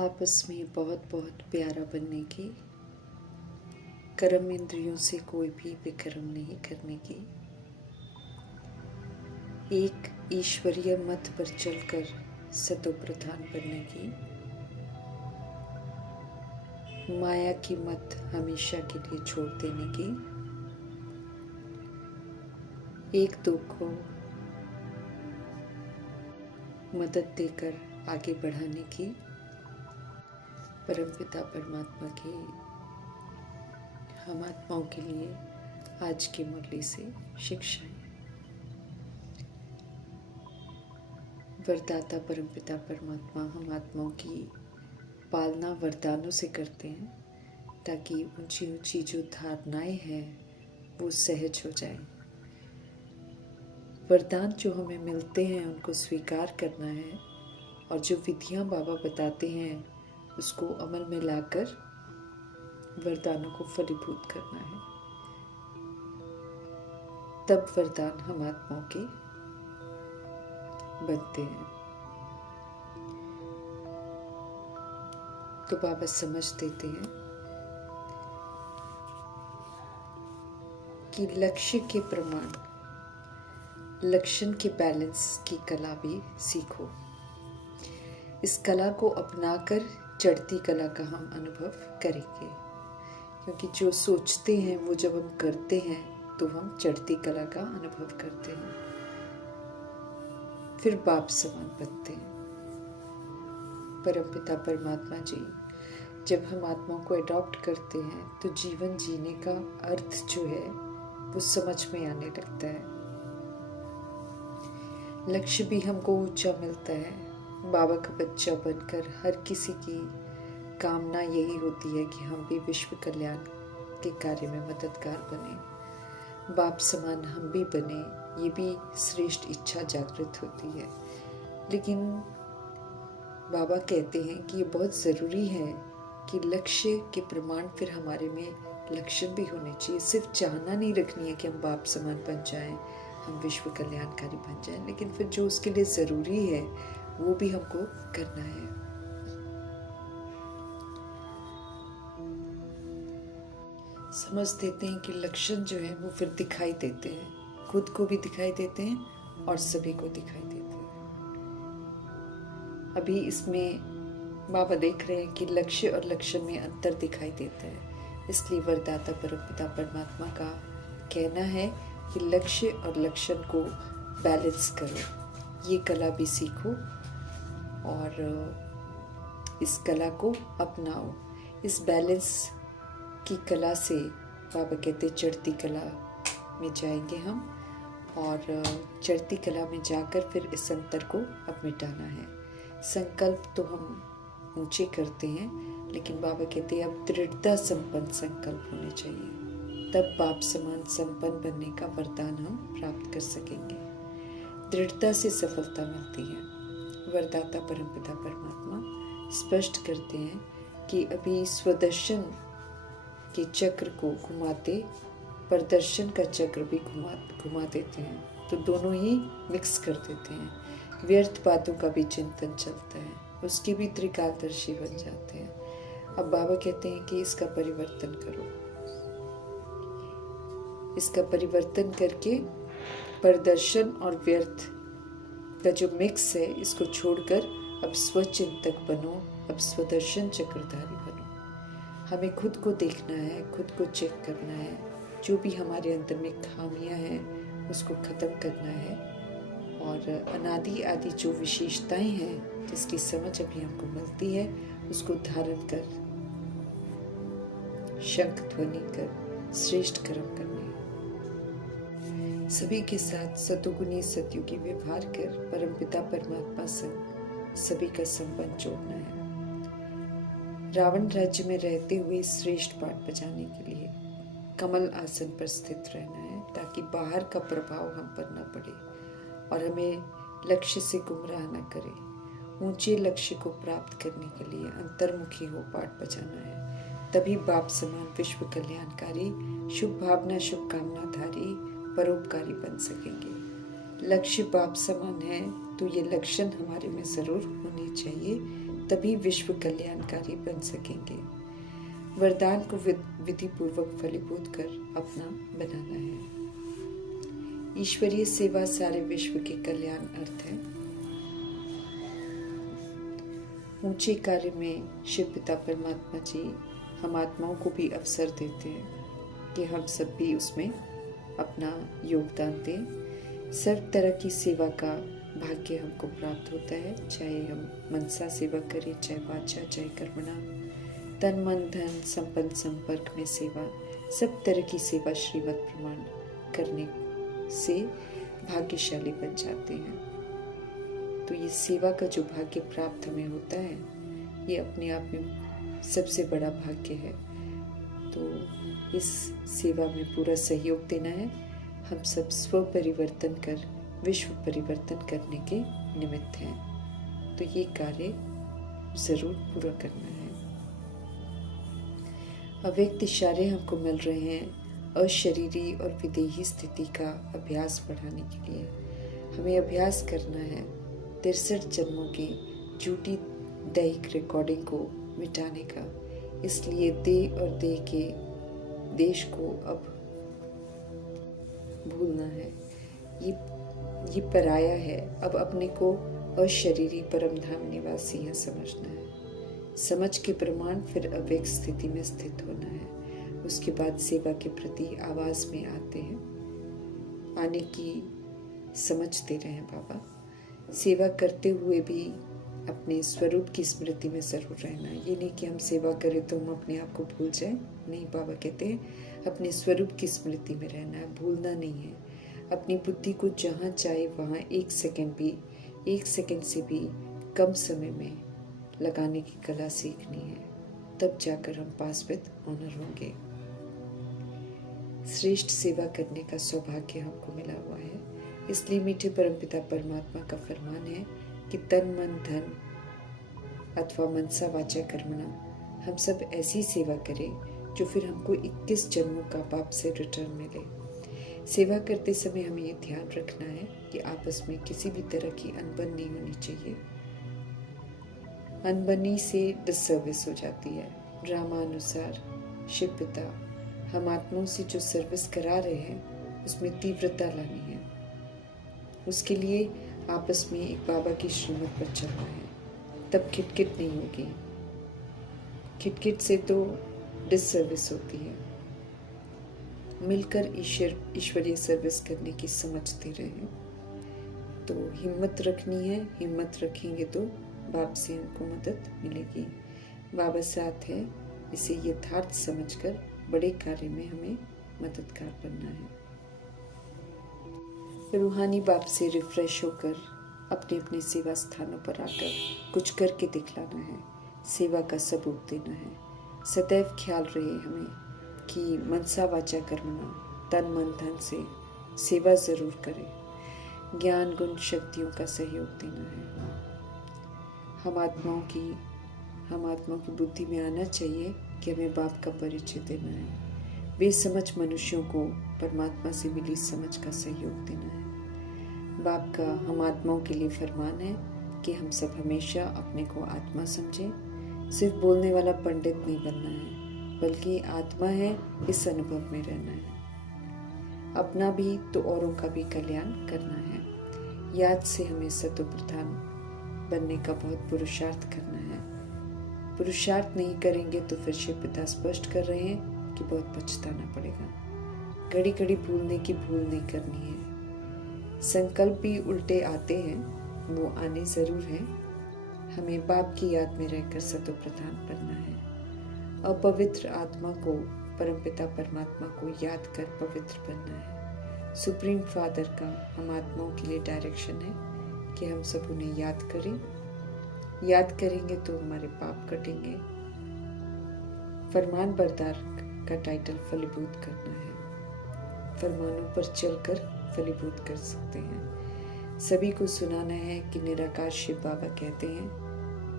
आपस में बहुत बहुत प्यारा बनने की, कर्म इंद्रियों से कोई भी विक्रम नहीं करने की, एक ईश्वरीय मत पर चलकर सतो प्रधान बनने की, माया की मत हमेशा के लिए छोड़ देने की, एक दो को मदद देकर आगे बढ़ाने की, परमपिता परमात्मा की हम आत्माओं के लिए आज की मुरली से शिक्षाएं। वरदाता परमपिता परमात्मा हम आत्माओं की पालना वरदानों से करते हैं ताकि ऊंची ऊंची जो धारणाएं हैं वो सहज हो जाए। वरदान जो हमें मिलते हैं उनको स्वीकार करना है और जो विधियां बाबा बताते हैं उसको अमल में लाकर वरदानों को फलीभूत करना है। तब वरदान हम आत्माओं के बनते हैं। तो बाबा समझ देते हैं कि लक्ष्य के प्रमाण, लक्षण के बैलेंस की कला भी सीखो। इस कला को अपनाकर चढ़ती कला का हम अनुभव करेंगे, क्योंकि जो सोचते हैं वो जब हम करते हैं तो हम चढ़ती कला का अनुभव करते हैं, फिर बाप समान बनते हैं। परमपिता परमात्मा जी जब हम आत्माओं को अडॉप्ट करते हैं तो जीवन जीने का अर्थ जो है वो समझ में आने लगता है। लक्ष्य भी हमको ऊंचा मिलता है। बाबा का बच्चा बनकर हर किसी की कामना यही होती है कि हम भी विश्व कल्याण के कार्य में मददगार बने, बाप समान हम भी बने, ये भी श्रेष्ठ इच्छा जागृत होती है। लेकिन बाबा कहते हैं कि ये बहुत ज़रूरी है कि लक्ष्य के प्रमाण फिर हमारे में लक्षण भी होने चाहिए। सिर्फ चाहना नहीं रखनी है कि हम बाप समान बन जाएं, हम विश्व कल्याणकारी बन जाएं, लेकिन फिर जो उसके लिए ज़रूरी है वो भी हमको करना है। समझ देते हैं कि लक्षण जो है वो फिर दिखाई देते हैं, खुद को भी दिखाई देते हैं और सभी को दिखाई देते हैं। अभी इसमें बाबा देख रहे हैं कि लक्ष्य और लक्षण में अंतर दिखाई देता है, इसलिए वरदाता परमपिता परमात्मा का कहना है कि लक्ष्य और लक्षण को बैलेंस करो, ये कला भी सीखो और इस कला को अपनाओ। इस बैलेंस की कला से बाबा कहते चढ़ती कला में जाएंगे हम, और चढ़ती कला में जाकर फिर इस अंतर को अब मिटाना है। संकल्प तो हम ऊंचे करते हैं, लेकिन बाबा कहते हैं अब दृढ़ता संपन्न संकल्प होने चाहिए, तब बाप समान संपन्न बनने का वरदान हम प्राप्त कर सकेंगे। दृढ़ता से सफलता मिलती है। वरदाता परमपिता परमात्मा स्पष्ट करते हैं कि अभी स्वदर्शन के चक्र को घुमाते प्रदर्शन का चक्र भी घुमा देते हैं, तो दोनों ही मिक्स कर देते हैं। व्यर्थ बातों का भी चिंतन चलता है, उसके भी त्रिकालदर्शी बन जाते हैं। अब बाबा कहते हैं कि इसका परिवर्तन करो, इसका परिवर्तन करके प्रदर्शन और व्यर्थ का जो मिक्स है इसको छोड़कर अब स्वचिंतक बनो, अब स्वदर्शन चक्रधारी बनो। हमें खुद को देखना है, खुद को चेक करना है, जो भी हमारे अंदर में खामियां हैं उसको ख़त्म करना है, और अनादि आदि जो विशेषताएं हैं जिसकी समझ अभी हमको मिलती है उसको धारण कर शंख ध्वनि कर श्रेष्ठ कर्म करने, सभी के साथ सतोगुणी सतयुगी व्यवहार कर परमपिता परमात्मा संग सभी का संबंध जोड़ना है। रावण राज्य में रहते हुए श्रेष्ठ पाठ बजाने के लिए कमल आसन पर स्थित रहना है, ताकि बाहर का प्रभाव हम पर न पड़े और हमें लक्ष्य से गुमराह न करे। ऊंचे लक्ष्य को प्राप्त करने के लिए अंतर्मुखी हो पाठ बजाना है, तभी बाप समान विश्व कल्याणकारी शुभ भावना शुभकामनाधारी परोपकारी बन सकेंगे। लक्ष्य बाप समान है तो ये लक्षण हमारे में जरूर होने चाहिए, तभी विश्व कल्याणकारी बन सकेंगे। वरदान को विधि पूर्वक फलीभूत कर अपना बनाना है। ईश्वरीय सेवा सारे विश्व के कल्याण अर्थ है। ऊंचे कार्य में शिव पिता परमात्मा जी हम आत्माओं को भी अवसर देते हैं कि हम सब भी उसमें अपना योगदान दें। सर्व तरह की सेवा का भाग्य हमको प्राप्त होता है, चाहे हम मनसा सेवा करें, चाहे वाचा, चाहे कर्मणा, तन मन धन संपन्न संपर्क में सेवा, सब तरह की सेवा श्रीमद् प्रमाण करने से भाग्यशाली बन जाते हैं। तो ये सेवा का जो भाग्य प्राप्त हमें होता है, ये अपने आप में सबसे बड़ा भाग्य है। तो इस सेवा में पूरा सहयोग देना है। हम सब स्व परिवर्तन कर विश्व परिवर्तन करने के निमित्त हैं, तो ये कार्य जरूर पूरा करना है। अव्यक्त इशारे हमको मिल रहे हैं अशरीरी और विदेही स्थिति का अभ्यास बढ़ाने के लिए। हमें अभ्यास करना है 63 जन्मों की झूठी दैहिक रिकॉर्डिंग को मिटाने का। इसलिए देह और देह के देश को अब भूलना है। ये पराया है। अब अपने को अशरीरी परम धाम निवासी है समझना है। समझ के प्रमाण फिर अव्यक्त स्थिति में स्थित होना है। उसके बाद सेवा के प्रति आवाज में आते हैं, आने की समझ दे रहे हैं बाबा। सेवा करते हुए भी अपने स्वरूप की स्मृति में जरूर रहना। ये नहीं कि हम सेवा करें तो हम अपने आप को भूल जाएं। नहीं, बाबा कहते हैं अपने स्वरूप की स्मृति में रहना है, भूलना नहीं है। अपनी बुद्धि को जहाँ चाहे वहाँ एक सेकंड से भी कम समय में लगाने की कला सीखनी है। तब जाकर हम पास विद ऑनर होंगे। श्रेष्ठ सेवा करने का सौभाग्य हमको मिला हुआ है। इसलिए मीठे परमपिता परमात्मा का फरमान है कि तन मन धन अथवा मनसा वाचा कर्मणा हम सब ऐसी सेवा करें जो फिर हमको 21 जन्मों का पाप से रिटर्न मिले। सेवा करते समय हमें ये ध्यान रखना है कि आपस में किसी भी तरह की अनबन नहीं होनी चाहिए। अनबनी से डिसर्विस हो जाती है। ड्रामा अनुसार शिव पिता हम आत्माओं से जो सर्विस करा रहे हैं उसमें तीव्रता लानी है। उसके लिए आपस में एक बाबा की श्रीमत पर चलना है, तब खिटखिट नहीं होगी। खिटखिट से तो डिसर्विस होती है। मिलकर ईश्वरीय सर्विस करने की समझ दे रहे हैं। तो हिम्मत रखनी है। हिम्मत रखेंगे तो बाप से हमको मदद मिलेगी। बाबा साथ है, इसे यथार्थ समझकर बड़े कार्य में हमें मददगार बनना है। रूहानी बाप से रिफ्रेश होकर अपने अपने सेवा स्थानों पर आकर कुछ करके दिखलाना है। सेवा का सबूत देना है। सदैव ख्याल रहे हमें कि मनसा वाचा कर्मणा तन मन धन से सेवा जरूर करें। ज्ञान गुण शक्तियों का सहयोग देना है। हम आत्माओं की बुद्धि में आना चाहिए कि हमें बाप का परिचय देना है। बेसमझ मनुष्यों को परमात्मा से मिली समझ का सहयोग देना है। बाप का हम आत्माओं के लिए फरमान है कि हम सब हमेशा अपने को आत्मा समझें। सिर्फ बोलने वाला पंडित नहीं बनना है, बल्कि आत्मा है इस अनुभव में रहना है। अपना भी तो औरों का भी कल्याण करना है। याद से हमें सतो प्रधान बनने का बहुत पुरुषार्थ करना है। पुरुषार्थ नहीं करेंगे तो फिर शिव पिता स्पष्ट कर रहे हैं कि बहुत पछताना पड़ेगा। घड़ी घड़ी भूलने की भूल नहीं करनी है। संकल्प भी उल्टे आते हैं, वो आने जरूर हैं। हमें बाप की याद में रहकर सतो प्रधान बनना है। अपवित्र आत्मा को परमपिता परमात्मा को याद कर पवित्र बनना है। सुप्रीम फादर का हम आत्माओं के लिए डायरेक्शन है कि हम सब उन्हें याद करें। याद करेंगे तो हमारे पाप कटेंगे। फरमान बरदार का टाइटल फलीभूत करना है। फरमानों पर चलकर फलीभूत कर सकते हैं। सभी को सुनाना है कि निराकार शिव बाबा कहते हैं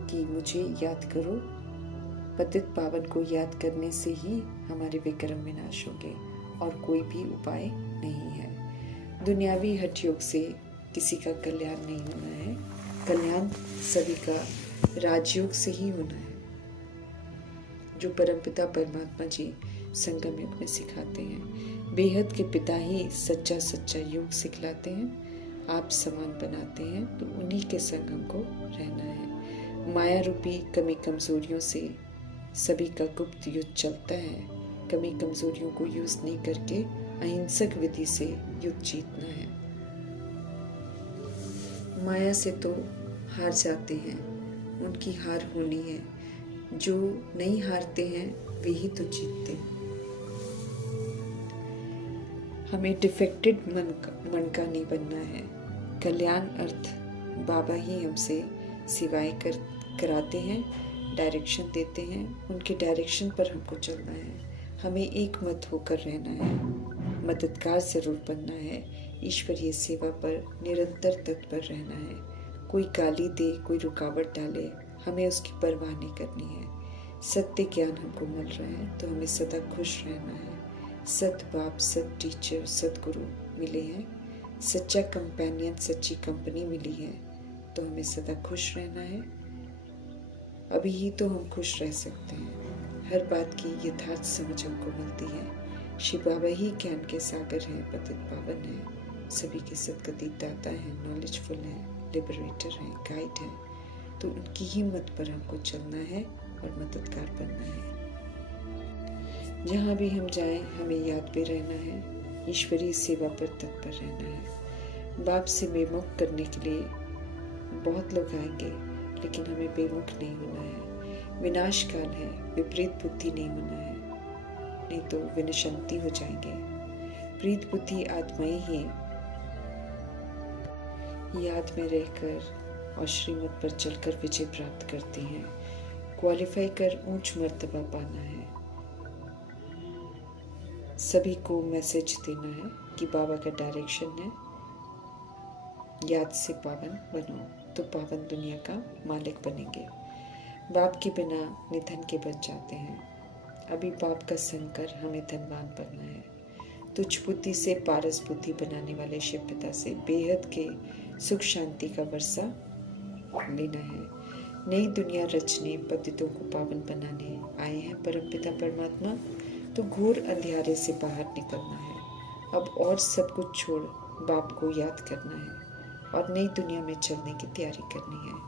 कि मुझे याद करो। पतित पावन को याद करने से ही हमारे विक्रम विनाश होंगे और कोई भी उपाय नहीं है। दुनियावी हठयोग से किसी का कल्याण नहीं होना है। कल्याण सभी का राजयोग से ही होना है, जो परमपिता परमात्मा जी संगम युग में सिखाते हैं। बेहद के पिता ही सच्चा योग सिखलाते हैं। आप समान बनाते हैं तो उन्हीं के संग हमको रहना है। माया रूपी कमी कमजोरियों से सभी का गुप्त युद्ध चलता है। कमी कमजोरियों को यूज नहीं करके अहिंसक विधि से युद्ध जीतना है। माया से तो हार जाते हैं, उनकी हार होनी है। जो नहीं हारते हैं वे ही तो जीतते हैं। हमें डिफेक्टेड मन का नहीं बनना है। कल्याण अर्थ बाबा ही हमसे सिवाय कराते हैं, डायरेक्शन देते हैं। उनके डायरेक्शन पर हमको चलना है। हमें एक मत होकर रहना है, मददगार जरूर बनना है। ईश्वरीय सेवा पर निरंतर तत्पर रहना है। कोई गाली दे, कोई रुकावट डाले, हमें उसकी परवाह नहीं करनी है। सत्य ज्ञान हमको मिल रहा है तो हमें सदा खुश रहना है। सत बाप, सत टीचर, सत गुरु मिले हैं, सच्चा कंपेनियन, सच्ची कंपनी मिली है तो हमें सदा खुश रहना है। अभी ही तो हम खुश रह सकते हैं। हर बात की यथार्थ समझ हमको मिलती है। शिव बाबा ही ज्ञान के सागर हैं, पतित पावन हैं, सभी के सदगति दाता हैं, नॉलेजफुल हैं, लिबरेटर हैं, गाइड हैं। तो उनकी ही मत पर हमको चलना है और मददगार बनना है। जहाँ भी हम जाएं हमें याद पे रहना है। ईश्वरीय सेवा पर तत्पर रहना है। बाप से बेमुख करने के लिए बहुत लोग आएंगे, लेकिन हमें बेमुख नहीं होना है। विनाश काल है, विपरीत बुद्धि नहीं होना है, नहीं तो विनशंति हो जाएंगे। प्रीत बुद्धि आत्माएं ही याद में रहकर और श्रीमत पर चलकर विजय प्राप्त करती हैं। क्वालिफाई कर ऊंच मर्तबा पाना है। सभी को मैसेज देना है कि बाबा का डायरेक्शन है, याद से पावन बनो तो पावन दुनिया का मालिक बनेंगे। बाप के बिना निधन के बच जाते हैं। अभी बाप का संग कर हमें धनवान बनना है। तुच्छ बुद्धि से पारस बुद्धि बनाने वाले शिव पिता से बेहद के सुख शांति का वर्षा लेना है। नई दुनिया रचने, पतितों को पावन बनाने आए हैं परमपिता परमात्मा, तो घोर अंधियारे से बाहर निकलना है। अब और सब कुछ छोड़ बाप को याद करना है और नई दुनिया में चलने की तैयारी करनी है।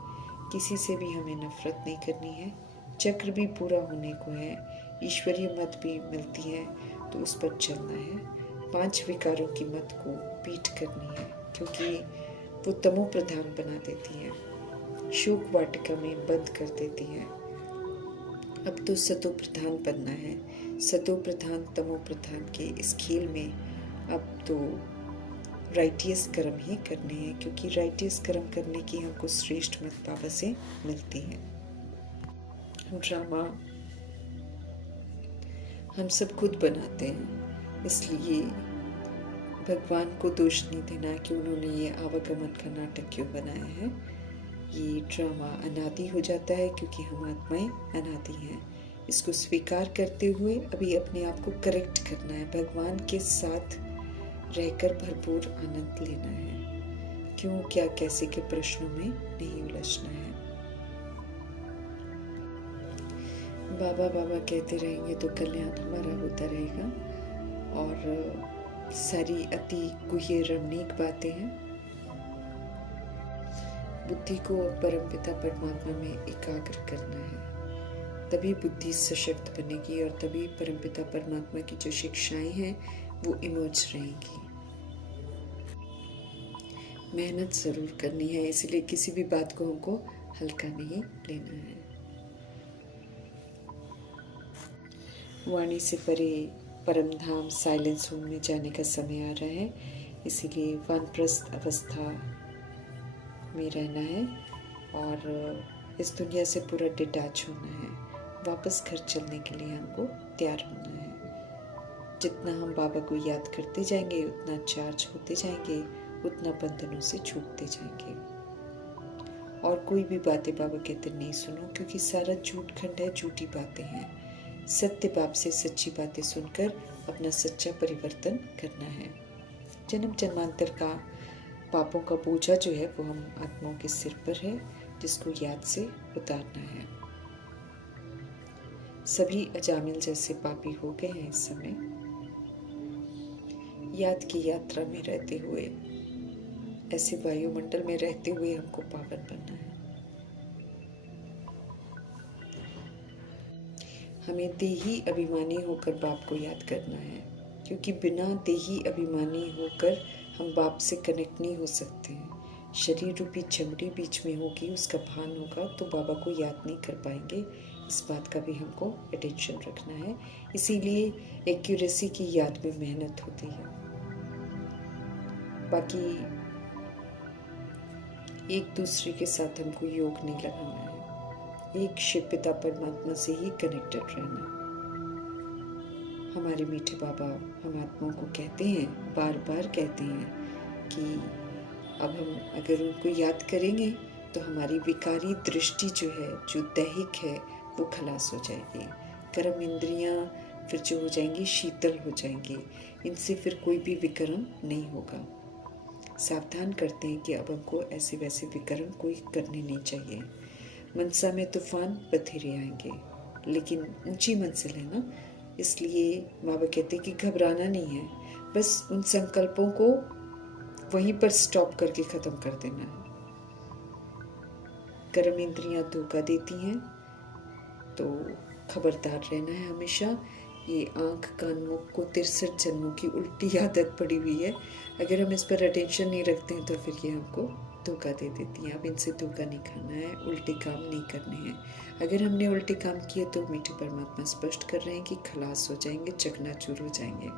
किसी से भी हमें नफरत नहीं करनी है। चक्र भी पूरा होने को है, ईश्वरीय मत भी मिलती है तो उस पर चलना है। 5 विकारों की मत को पीठ करनी है, क्योंकि वो तमो प्रधान बना देती हैं, शोक वाटिका में बंद कर देती हैं। अब तो सतो प्रधान बनना है। सतो प्रधान तमो प्रधान के इस खेल में अब तो राइटियस कर्म ही करने हैं, क्योंकि राइटियस कर्म करने की हमको श्रेष्ठ मत बाबा से मिलती है। ड्रामा हम सब खुद बनाते हैं, इसलिए भगवान को दोष नहीं देना कि उन्होंने ये आवागमन का नाटक क्यों बनाया है। ये ड्रामा अनादि हो जाता है क्योंकि हम आत्माएं अनादि हैं। इसको स्वीकार करते हुए अभी अपने आप को करेक्ट करना है। भगवान के साथ रहकर भरपूर आनंद लेना है। क्यों, क्या, कैसे के प्रश्नों में नहीं उलझना है। बाबा बाबा कहते रहेंगे तो कल्याण हमारा होता रहेगा। और सारी अति गुह्य रमणीक बातें हैं। बुद्धि को परमपिता परमात्मा में एकाग्र करना है, तभी बुद्धि सशक्त बनेगी और तभी परमपिता परमात्मा की जो शिक्षाएं हैं वो इमर्ज रहेंगी। मेहनत जरूर करनी है, इसलिए किसी भी बात को हमको हल्का नहीं लेना है। वाणी से परे परम धाम साइलेंस रूम में जाने का समय आ रहा है, इसीलिए वानप्रस्थ अवस्था में रहना है और इस दुनिया से पूरा डिटैच होना है। वापस घर चलने के लिए हमको तैयार होना है। जितना हम बाबा को याद करते जाएंगे उतना चार्ज होते जाएंगे, उतना बंधनों से छूटते जाएंगे। और कोई भी बातें बाबा कहते नहीं सुनो, क्योंकि सारा झूठ खंड है, झूठी बातें हैं। सत्य बाप से सच्ची बातें सुनकर अपना सच्चा परिवर्तन करना है। जन्म जन्मांतर का पापों का बोझा जो है वो हम आत्माओं के सिर पर है। जिसको याद से उतारना है। सभी अजामिल जैसे पापी हो गए हैं इस समय। याद की यात्रा में रहते हुए, ऐसे वायुमंडल में रहते हुए हमको पावन बनना है। हमें देही अभिमानी होकर बाप को याद करना है, क्योंकि बिना देही अभिमानी होकर हम बाप से कनेक्ट नहीं हो सकते हैं। शरीर रूपी चमड़ी बीच में होगी, उसका भान होगा तो बाबा को याद नहीं कर पाएंगे। इस बात का भी हमको अटेंशन रखना है। इसीलिए एक्यूरेसी की याद में मेहनत होती है। बाकी एक दूसरे के साथ हमको योग नहीं लगाना है। एक शिव पिता परमात्मा से ही कनेक्टेड रहना है। हमारे मीठे बाबा हम आत्माओं को कहते हैं, बार बार कहते हैं कि अब हम अगर उनको याद करेंगे तो हमारी विकारी दृष्टि जो है, जो दैहिक है, वो खलास हो जाएगी। कर्म इंद्रियां फिर जो हो जाएंगी शीतल हो जाएंगी। इनसे फिर कोई भी विकर्म नहीं होगा। सावधान करते हैं कि अब हमको ऐसे वैसे विकर्म कोई करने नहीं चाहिए। मनसा में तूफान बथेरे आएंगे, लेकिन ऊंची मंजिल है ना, इसलिए बाबा कहते हैं कि घबराना नहीं है, बस उन संकल्पों को वहीं पर स्टॉप करके ख़त्म कर देना है। कर्म इंद्रियां धोखा देती हैं, तो खबरदार रहना है हमेशा। ये आँख कान मुख को 63 जन्मों की उल्टी आदत पड़ी हुई है। अगर हम इस पर अटेंशन नहीं रखते हैं तो फिर ये हमको धोखा दे देती हैं। अब इनसे धोखा नहीं खाना है, उल्टे काम नहीं करने हैं। अगर हमने उल्टे काम किए तो मीठे परमात्मा स्पष्ट कर रहे हैं कि खलास हो जाएंगे, चकनाचूर हो जाएंगे।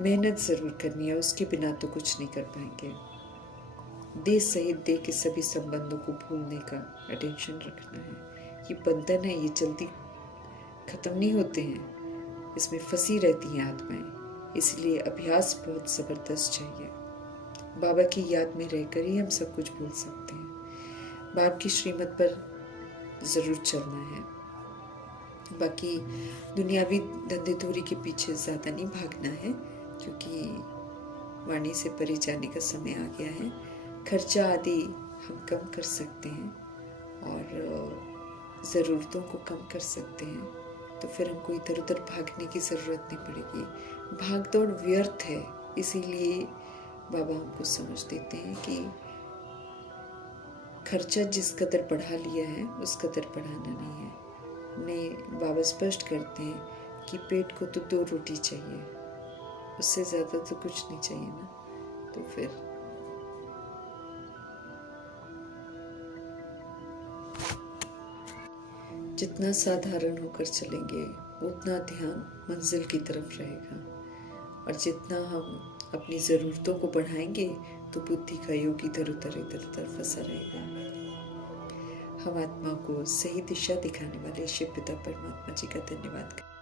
मेहनत ज़रूर करनी है, उसके बिना तो कुछ नहीं कर पाएंगे। देह सहित देह के सभी संबंधों को भूलने का अटेंशन रखना है। ये बंधन है, ये जल्दी ख़त्म नहीं होते हैं, इसमें फंसी रहती हैं आत्माएं। इसलिए अभ्यास बहुत ज़बरदस्त चाहिए। बाबा की याद में रहकर ही हम सब कुछ भूल सकते हैं। बाप की श्रीमत पर ज़रूर चलना है। बाकी दुनियावी धंधे धूरी के पीछे ज़्यादा नहीं भागना है, क्योंकि वाणी से परे जाने का समय आ गया है। खर्चा आदि हम कम कर सकते हैं और ज़रूरतों को कम कर सकते हैं, तो फिर हमको इधर उधर भागने की ज़रूरत नहीं पड़ेगी। भाग दौड़ व्यर्थ है। इसीलिए बाबा हमको समझ देते हैं कि खर्चा जिस कदर बढ़ा लिया है उस कदर बढ़ाना नहीं है। नहीं, बाबा स्पष्ट करते हैं कि पेट को तो 2 रोटी चाहिए, उससे ज़्यादा तो कुछ नहीं चाहिए ना। तो फिर जितना साधारण होकर चलेंगे उतना ध्यान मंजिल की तरफ रहेगा, और जितना हम अपनी ज़रूरतों को बढ़ाएंगे तो बुद्धि का योग इधर उधर फंसा रहेगा। हम आत्मा को सही दिशा दिखाने वाले शिव पिता परमात्मा जी का धन्यवाद करें।